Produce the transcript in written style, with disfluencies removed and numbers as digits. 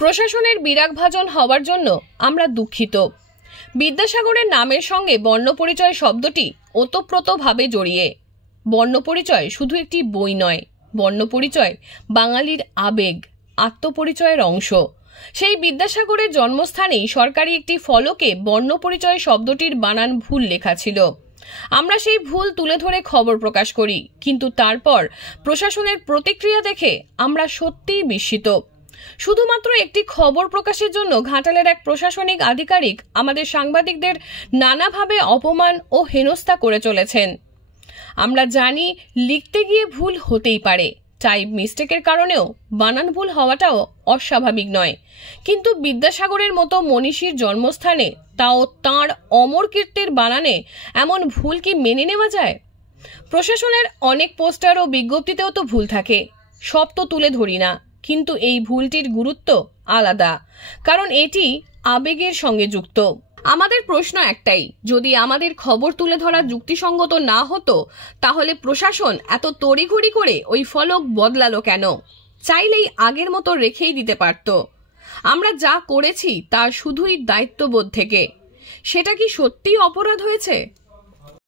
প্রশাসনের বিরাগভাজন হওয়ার জন্য আমরা দুঃখিত। বিদ্যাসাগরের নামের সঙ্গে বর্ণপরিচয় শব্দটি ওতপ্রোতভাবে জড়িয়ে। বর্ণপরিচয় শুধু একটি বই নয়, বর্ণপরিচয় বাঙালির আবেগ, আত্মপরিচয়ের অংশ। সেই বিদ্যাসাগরের জন্মস্থানেই সরকারি একটি ফলকে বর্ণপরিচয় শব্দটির বানান ভুল লেখা ছিল। আমরা সেই ভুল তুলে ধরে খবর প্রকাশ করি, কিন্তু তারপর প্রশাসনের প্রতিক্রিয়া দেখে আমরা সত্যিই বিস্মিত। শুধুমাত্র একটি খবর প্রকাশের জন্য ঘাটালের এক প্রশাসনিক আধিকারিক আমাদের সাংবাদিকদের নানাভাবে অপমান ও হেনস্থা করে চলেছেন। আমরা জানি লিখতে গিয়ে ভুল হতেই পারে, টাইপ মিস্টেকের কারণেও বানান ভুল হওয়াটাও অস্বাভাবিক নয়, কিন্তু বিদ্যাসাগরের মতো মনীষীর জন্মস্থানে, তাও তাঁর অমর কীর্তির বানানে এমন ভুল কি মেনে নেওয়া যায়? প্রশাসনের অনেক পোস্টার ও বিজ্ঞপ্তিতেও তো ভুল থাকে, সব তো তুলে ধরি না, কিন্তু এই ভুলটির গুরুত্ব আলাদা, কারণ এটি আবেগের সঙ্গে যুক্ত। আমাদের প্রশ্ন একটাই, যদি আমাদের খবর তুলে ধরা যুক্তিসঙ্গত না হতো, তাহলে প্রশাসন এত তড়িঘড়ি করে ওই ফলক বদলালো কেন? চাইলেই আগের মতো রেখেই দিতে পারত। আমরা যা করেছি তা শুধুই দায়িত্ববোধ থেকে। সেটা কি সত্যিই অপরাধ হয়েছে?